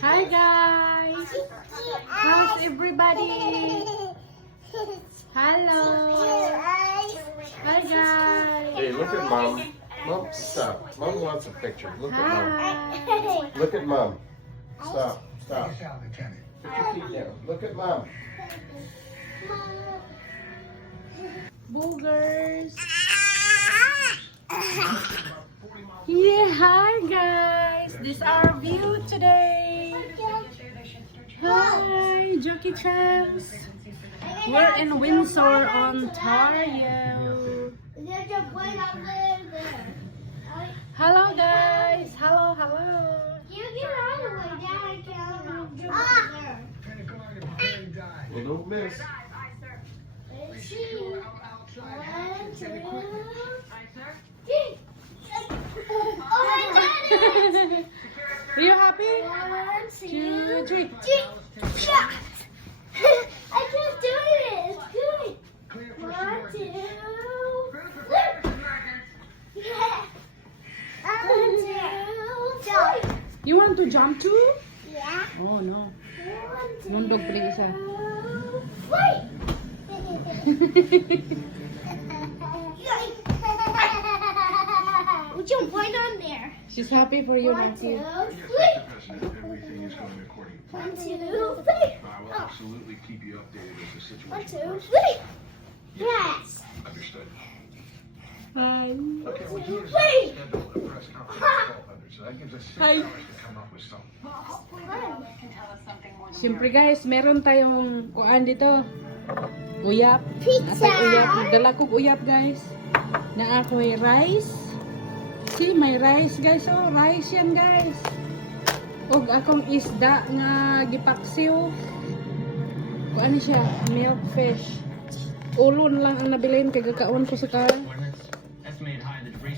Hi guys! How's everybody? Hello! Hi guys! Hey, look at mom. Mom, stop. Mom wants a picture. Look at mom. Hi! Look at mom. Stop. Stop. Put your feet down. Look at mom. Boogers! Yeah, hi guys! This is our view today. Hi, Jackie Chans. We're in Windsor, Ontario. Hello guys! Hello, hello! Well, don't miss. Are you happy? 1, 2, 3. I can't do it. It's good. 1, 2. 1, 2. You want to jump too? Yeah. Oh no. 1, 2. Nundog pala isa. Wait. Would you point on there? She's happy for you, 1, 2, Nancy. 3. Everything is going according to plan. 1, 2, 3. I will absolutely keep you updated as the 1, situation 2, progresses. 3. Yes. Understood. Hi. Okay, we're doing is Wait. schedule a press conference at 1200, so that gives us 6 Hi. hours to come up with something. Siyempre guys, meron tayong kuan dito. Uyap. Pizza. Atay uyap. Nagdala kong uyap guys. Na ako'y rice. See, may rice guys. Oh, rice yan guys. Og akong isda nga gipaksiw. Kuan siya, milk fish. Ulon lang ang nabilin kay gakaon ko sa car.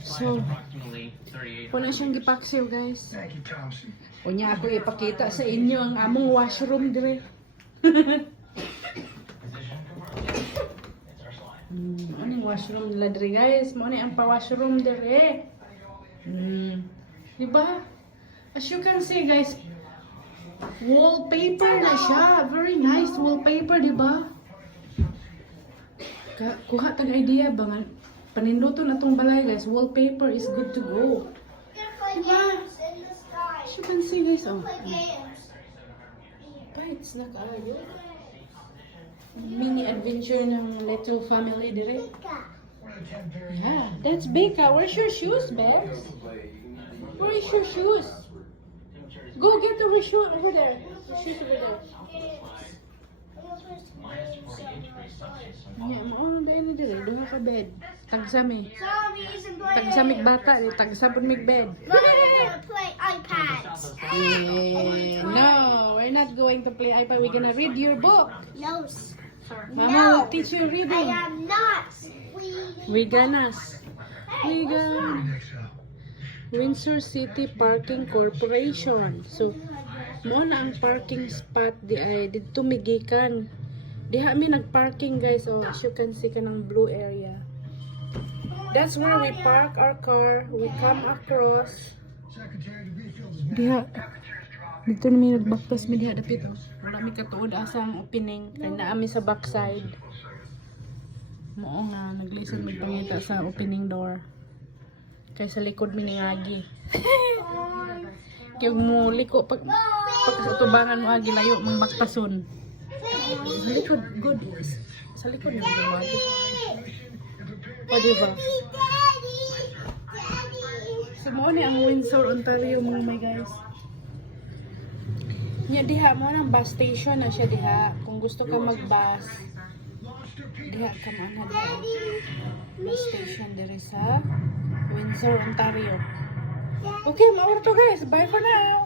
So, kuna siyang gipaksiw guys. Thank you, Thompson. Kunya ako ipakita sa inyo ang among washroom dire. Ano yung washroom nila dire guys? Mo ni ang pa-washroom dire. Diba? As you can see guys, wallpaper na siya. Very nice wallpaper, diba? Kuha tag idea ba nga paninduto na tong balay guys. Wallpaper is good to go. As you can see guys, oh. Bites na kaayo. Mini adventure ng little family dire. Yeah, that's Becca. Where's your shoes, Bex? Where's your shoes? Go get the shoe over there. The shoes over there. Yeah, mauna ba ini dire? Duha ka bed. Tagsami. Tagsamig bata, tagsabon mig bed. Play iPads. No, we're not going to play iPad. We're gonna read your book. No. Mama will teach you I reading. am not. We gonna Windsor City Parking Corporation. So, mo na ang parking spot di ay dito migikan. Diha mi nagparking guys. Oh, as you can see kanang blue area. That's where we park our car. We come across. Diha. Dito na mi nagbaktas mi diha dapit oh. Wala mi katuod asa ang opening kay naa mi sa backside. Mao nga naglisten magpangita sa opening door. Kay sa likod mi ni Agi. Kaya mo liko pag sa tubangan mo Agi layo mang baktason. Sa likod good. Sa likod ni Agi. O diba? So mo ni ang Windsor, Ontario mo my guys. Nya diha mo nang bus station na siya diha. Kung gusto ka mag-bus, diha ka man na diha. Bus station diri sa Windsor, Ontario. Okay, mauro to guys. Bye for now.